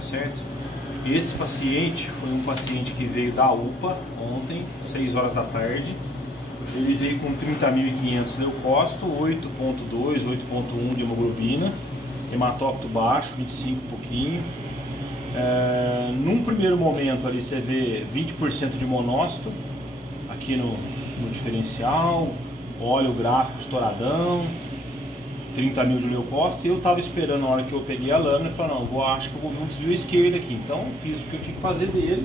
tá certo? Esse paciente foi um paciente que veio da UPA ontem, 6 horas da tarde. Ele veio com 30.500 leucócito, 8.2, 8.1 de hemoglobina, hematócrito baixo, 25 e pouquinho. Num primeiro momento ali você vê 20% de monócito aqui no diferencial, olha o gráfico estouradão, 30.000 de leucócito, e eu estava esperando a hora que eu peguei a lâmina e falei, não, acho que eu vou ver um desvio esquerdo aqui. Então fiz o que eu tinha que fazer dele.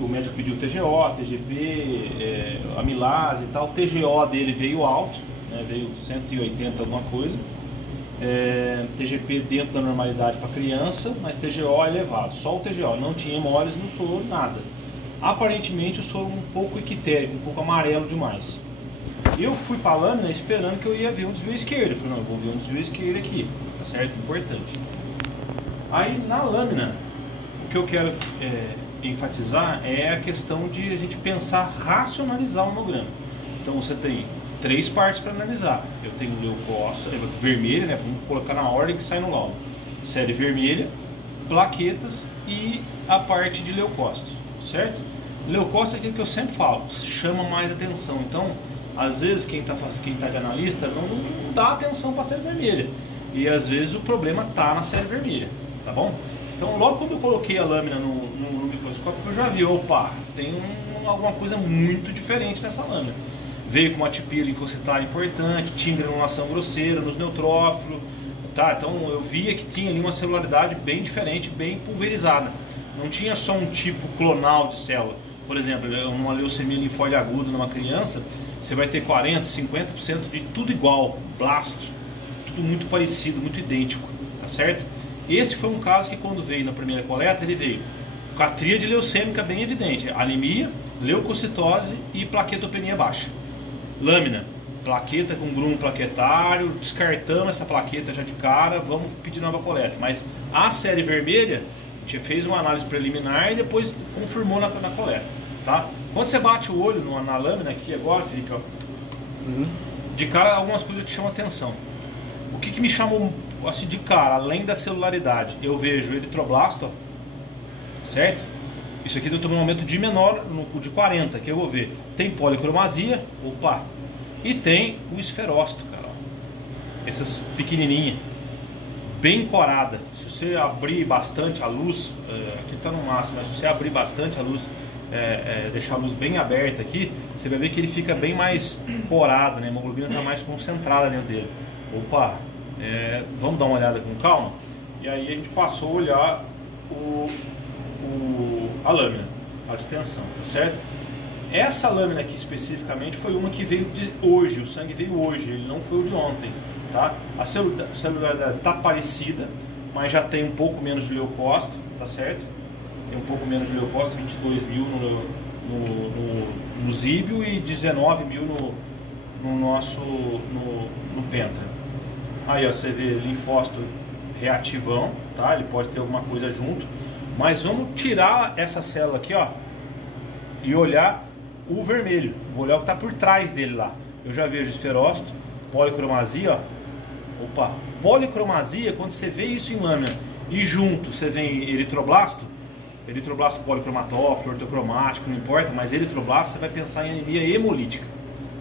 O médico pediu TGO, TGP, amilase e tal. O TGO dele veio alto, né, veio 180 alguma coisa. TGP dentro da normalidade para criança, mas TGO elevado. Só o TGO, não tinha hemolyse no soro, nada. Aparentemente o soro um pouco equitérico, um pouco amarelo demais. Eu fui para a lâmina esperando que eu ia ver um desvio esquerdo. Eu falei, não, eu vou ver um desvio esquerdo aqui, tá certo? Importante. Aí na lâmina, o que eu quero enfatizar é a questão de a gente pensar, racionalizar o hemograma. Então você tem 3 partes para analisar. Eu tenho leucócito, vermelha, né? Vamos colocar na ordem que sai no laudo. Série vermelha, plaquetas e a parte de leucócito, certo? Leucócito é aquilo que eu sempre falo, chama mais atenção. Então, às vezes quem tá de analista não dá atenção para a série vermelha. E às vezes o problema tá na série vermelha, tá bom? Então logo quando eu coloquei a lâmina no microscópio, eu já vi, opa, tem alguma coisa muito diferente nessa lâmina. Veio com uma atipia linfocitária importante, tinha granulação grosseira nos neutrófilos, tá? Então eu via que tinha ali uma celularidade bem diferente, bem pulverizada. Não tinha só um tipo clonal de célula. Por exemplo, uma leucemia linfóide aguda numa criança, você vai ter 40%, 50% de tudo igual, blasto, tudo muito parecido, muito idêntico, tá certo? Esse foi um caso que quando veio na primeira coleta, ele veio com a tríade leucêmica bem evidente, anemia, leucocitose e plaquetopenia baixa. Lâmina, plaqueta com grumo plaquetário, descartamos essa plaqueta já de cara, vamos pedir nova coleta. Mas a série vermelha, a gente fez uma análise preliminar e depois confirmou na coleta, tá? Quando você bate o olho na lâmina aqui agora, Felipe, ó, de cara algumas coisas que chamam atenção. O que me chamou assim de cara, além da celularidade? Eu vejo eritroblasto, ó, certo? Isso aqui eu tomei um aumento de menor de 40, que eu vou ver. Tem policromasia, opa, e tem o esferócito, cara, ó. Essas pequenininhas, bem corada. Se você abrir bastante a luz, aqui está no máximo, mas se você abrir bastante a luz, deixar a luz bem aberta aqui, você vai ver que ele fica bem mais corado, né? A hemoglobina está mais concentrada dentro dele. Opa, vamos dar uma olhada com calma. E aí a gente passou a olhar a lâmina, a distensão, tá certo? Essa lâmina aqui especificamente foi uma que veio de hoje, o sangue veio hoje, ele não foi o de ontem, tá? A celularidade está parecida, mas já tem um pouco menos de leucócito, tá certo? Tem um pouco menos de leucócito, 22.000 no Zíbio e 19.000 no Penta. Aí ó, você vê linfócito reativão, tá? Ele pode ter alguma coisa junto, mas vamos tirar essa célula aqui, ó, e olhar o vermelho. Vou olhar o que está por trás dele lá. Eu já vejo esferócito, policromasia, ó. Opa, policromasia, quando você vê isso em lâmina e junto você vê eritroblasto policromatófilo, ortocromático, não importa, mas eritroblasto você vai pensar em anemia hemolítica,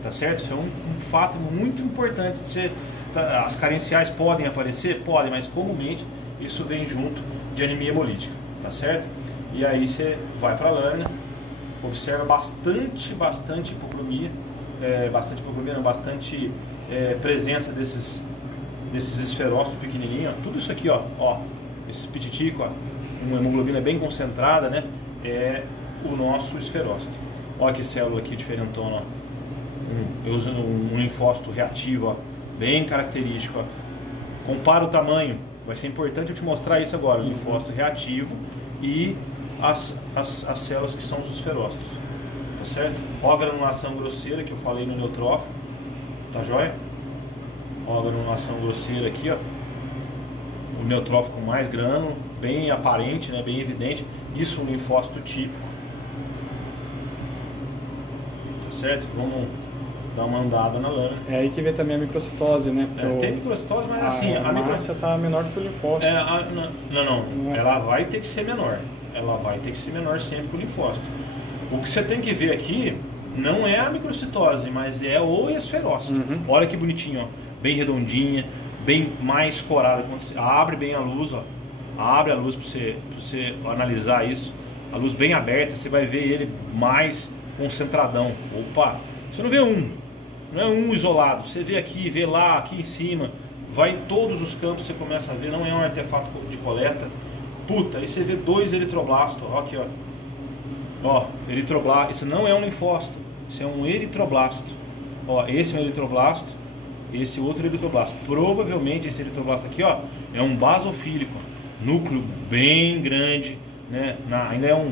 tá certo? Isso é um fato muito importante de ser. As carenciais podem aparecer? Podem, mas comumente isso vem junto de anemia hemolítica, tá certo? E aí você vai para a lâmina, observa bastante hipocromia, bastante presença desses esferócitos pequenininhos, ó. Tudo isso aqui, ó, esses pititicos, ó, uma hemoglobina bem concentrada, né? É o nosso esferócito. Olha que célula aqui diferentona, ó. Eu uso um linfócito reativo, ó, bem característico, ó. Compara o tamanho, vai ser importante eu te mostrar isso agora, o linfócito reativo e as células que são os esferócitos, tá certo? Ó a granulação grosseira que eu falei no neutrófilo, tá joia? Ó a granulação grosseira aqui, ó, o neutrófilo com mais grânulo, bem aparente, né, bem evidente, isso é um linfócito típico, tá certo? Vamos dá uma andada na lâmina. É aí que vem também a microcitose, né? Tem microcitose, mas assim... A hemácia está menor do que o linfócito. Não. Ela vai ter que ser menor. Ela vai ter que ser menor sempre que o linfócito. O que você tem que ver aqui não é a microcitose, mas é o esferócito. Olha que bonitinho, ó. Bem redondinha, bem mais corada. Quando você abre bem a luz, ó. Abre a luz para você analisar isso. A luz bem aberta, você vai ver ele mais concentradão. Opa, você não vê não é um isolado. Você vê aqui, vê lá, aqui em cima. Vai em todos os campos, você começa a ver. Não é um artefato de coleta. Puta, aí você vê 2 eritroblastos. Ó, aqui, ó. Ó, eritroblasto. Esse não é um linfócito. Isso é um eritroblasto. Ó, esse é um eritroblasto. Esse outro eritroblasto. Provavelmente esse eritroblasto aqui, ó, é um basofílico. Núcleo bem grande, né? Ainda é um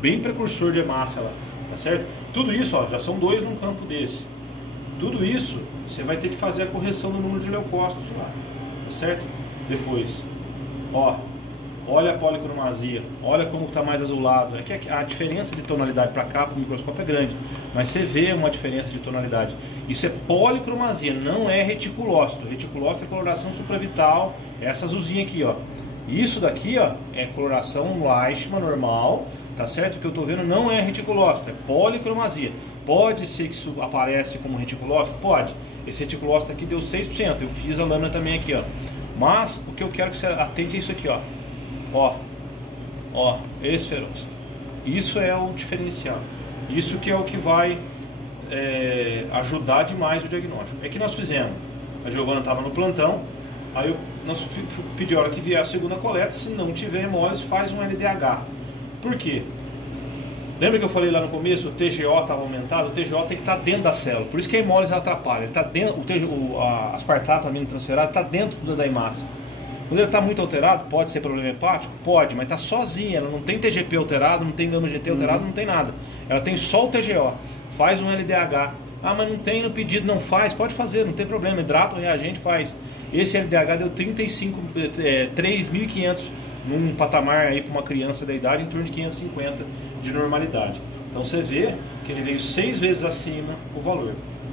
bem precursor de hemácia lá, tá certo? Tudo isso, ó, já são 2 num campo desse. Tudo isso, você vai ter que fazer a correção do número de leucócitos lá, tá certo? Depois, ó, olha a policromasia, olha como está mais azulado. É que a diferença de tonalidade para cá, para o microscópio, é grande, mas você vê uma diferença de tonalidade. Isso é policromasia, não é reticulócito. Reticulócito é coloração supravital, essa azulzinha aqui, ó. Isso daqui, ó, é coloração Leishman normal, tá certo? O que eu estou vendo não é reticulócito, é policromasia. Pode ser que isso aparece como reticulócito? Pode. Esse reticulócito aqui deu 6%, eu fiz a lâmina também aqui, ó. Mas o que eu quero que você atente é isso aqui, ó. Ó, esferócito. Isso é o diferencial. Isso que é o que vai ajudar demais o diagnóstico. É que nós fizemos. A Giovana estava no plantão, aí nós pedimos a hora que vier a segunda coleta, se não tiver hemólise, faz um LDH. Por quê? Lembra que eu falei lá no começo, o TGO estava aumentado? O TGO tem que estar dentro da célula, por isso que a hemólise atrapalha. Ele tá dentro, o aspartato aminotransferase está dentro da hemácia. Quando ele está muito alterado, pode ser problema hepático? Pode, mas está sozinha, ela não tem TGP alterado, não tem gama-GT alterado, não tem nada. Ela tem só o TGO. Faz um LDH. Ah, mas não tem no pedido, não faz. Pode fazer, não tem problema, hidrata o reagente, faz. Esse LDH deu 3.500 num patamar aí para uma criança da idade, em torno de 550 de normalidade. Então você vê que ele veio 6 vezes acima o valor,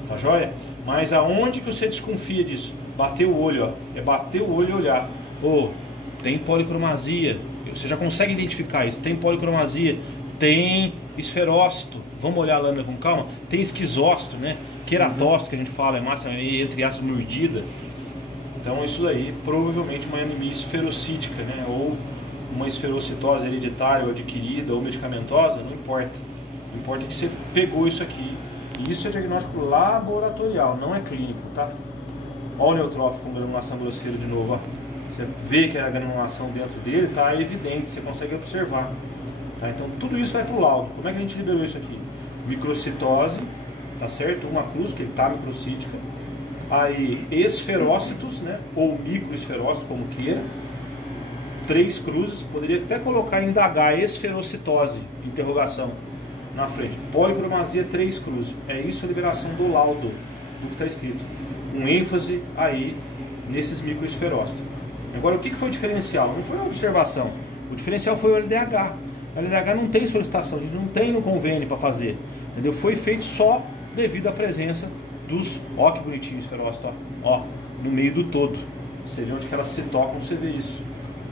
tá joia? Mas aonde que você desconfia disso? Bater o olho, ó. É bater o olho e olhar. Tem policromasia. Você já consegue identificar isso. Tem policromasia, tem esferócito. Vamos olhar a lâmina com calma. Tem esquizócito, né? Queratócito, que a gente fala, é massa entre aspas mordida. Então isso aí provavelmente uma anemia esferocítica, né? Ou uma esferocitose hereditária ou adquirida ou medicamentosa, não importa. O que importa é que você pegou isso aqui. E isso é diagnóstico laboratorial, não é clínico, tá? Olha o neutrófilo com granulação grosseira de novo, ó. Você vê que a granulação dentro dele está evidente, você consegue observar. Tá? Então tudo isso vai para o laudo. Como é que a gente liberou isso aqui? Microcitose, tá certo? Uma cruz, que ele está microcítica. Aí esferócitos, né? Ou microesferócito, como queira. 3 cruzes, poderia até colocar indagar esferocitose, interrogação, na frente. Policromasia, 3 cruzes. É isso a liberação do laudo, do que está escrito. Com ênfase aí nesses microesferócitos. Agora, o que foi o diferencial? Não foi a observação. O diferencial foi o LDH. O LDH não tem solicitação, a gente não tem no convênio para fazer. Entendeu? Foi feito só devido à presença dos... Ó que bonitinho o esferócito, ó, no meio do todo. Você vê onde que elas se tocam, você vê isso.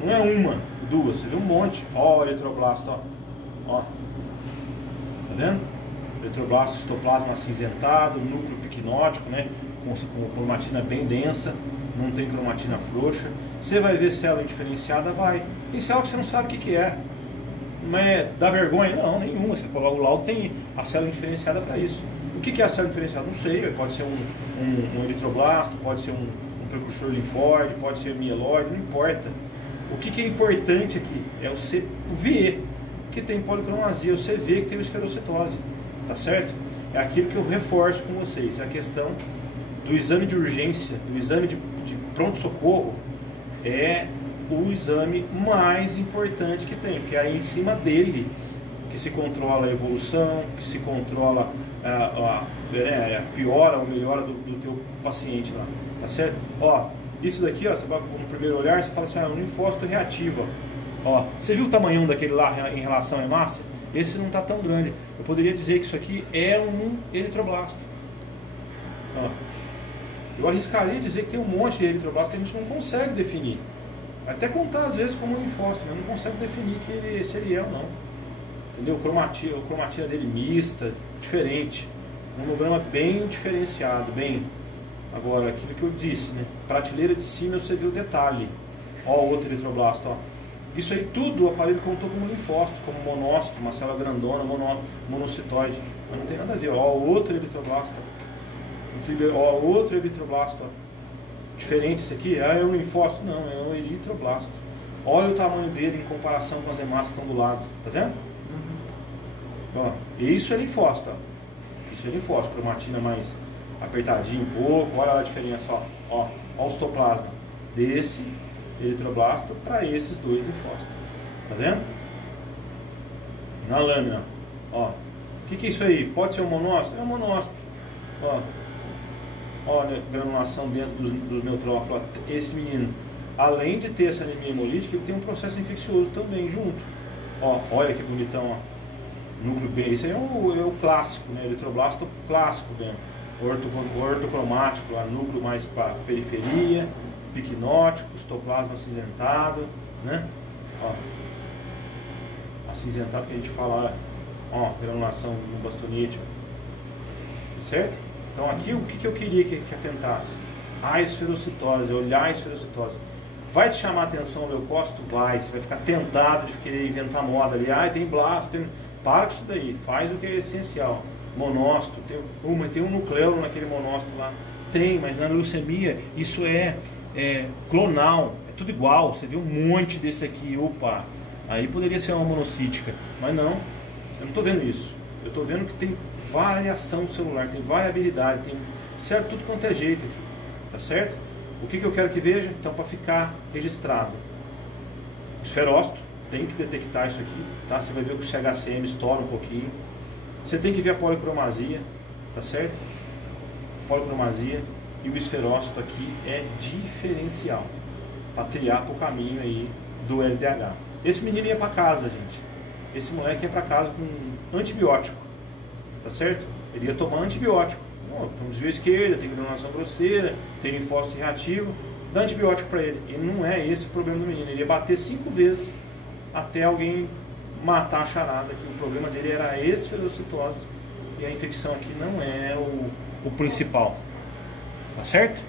Não é uma, 2, você vê um monte. Ó o eritroblasto, ó. Tá vendo? Eritroblasto, citoplasma acinzentado, núcleo piquinótico, né? Com cromatina bem densa, não tem cromatina frouxa. Você vai ver célula indiferenciada? Vai. Tem célula que você não sabe o que é. Mas dá vergonha? Não, nenhuma. Você coloca o laudo, tem a célula indiferenciada para isso. O que é a célula indiferenciada? Não sei. Pode ser um eritroblasto, pode ser um precursor linfóide, pode ser mieloide, não importa. O que é importante aqui é você ver que tem policromasia, você vê que tem esferocitose, tá certo? É aquilo que eu reforço com vocês, a questão do exame de urgência, do exame de pronto-socorro, é o exame mais importante que tem, porque é aí em cima dele que se controla a evolução, que se controla a piora ou melhora do teu paciente lá, tá certo? Ó, isso daqui, ó, você vai no primeiro olhar, você fala assim, um linfócito reativo, ó. Você viu o tamanho daquele lá em relação à hemácia? Esse não está tão grande. Eu poderia dizer que isso aqui é um eritroblasto. Ó. Eu arriscaria dizer que tem um monte de eritroblasto que a gente não consegue definir. Até contar às vezes como linfócito, mas não consegue definir se ele é ou não. Entendeu? A cromatina dele mista, diferente. Um holograma bem diferenciado, bem... Agora, aquilo que eu disse, né? Prateleira de cima você viu o detalhe. Ó, o outro eritroblasto, ó. Isso aí tudo o aparelho contou como linfócito, como monócito, uma célula grandona, monocitoide. Mas não tem nada a ver. Ó, o outro eritroblasto. Ó, o outro eritroblasto, ó. Diferente esse aqui, é um linfócito? Não, é um eritroblasto. Olha o tamanho dele em comparação com as demais que estão do lado, tá vendo? Ó, isso é linfócito, ó. Isso é linfócito, cromatina mais apertadinho um pouco, olha a diferença, ó o citoplasma desse eritroblasto para esses dois linfócitos, tá vendo? Na lâmina, ó, o que é isso aí? Pode ser um monócito? É um monócito, ó, olha a granulação dentro dos neutrófilos, ó. Esse menino, além de ter essa anemia hemolítica, ele tem um processo infeccioso também junto, ó, olha que bonitão, ó, núcleo B, esse aí é o clássico, né, eritroblasto clássico mesmo. Ortocromático, lá, núcleo mais para periferia, picnótico, citoplasma acinzentado, né? Ó, acinzentado que a gente fala, ó, granulação no bastonete, certo? Então aqui o que eu queria que atentasse? A esferocitose, olhar a esferocitose. Vai te chamar a atenção o leucócito? Vai, você vai ficar tentado de querer inventar moda ali, tem blasto, para com isso daí, faz o que é essencial. Monócito, tem um nucleolo naquele monócito lá, tem, mas na leucemia isso é clonal, é tudo igual, você vê um monte desse aqui, opa, aí poderia ser uma monocítica, mas não, eu não estou vendo isso, eu estou vendo que tem variação celular, tem variabilidade, tem certo tudo quanto é jeito aqui, tá certo? O que eu quero que veja? Então, para ficar registrado, esferócito, tem que detectar isso aqui, tá? Você vai ver que o CHCM estoura um pouquinho. Você tem que ver a policromasia, tá certo? Policromasia e o esferócito aqui é diferencial para trilhar para o caminho aí do LDH. Esse menino ia para casa, gente. Esse moleque ia para casa com antibiótico, tá certo? Ele ia tomar antibiótico. Tem desvio à esquerda, tem granulação grosseira, tem linfócito reativo, dá antibiótico para ele. E não é esse o problema do menino. Ele ia bater 5 vezes até alguém matar a charada, que o problema dele era a esferocitose e a infecção aqui não é o principal, tá certo?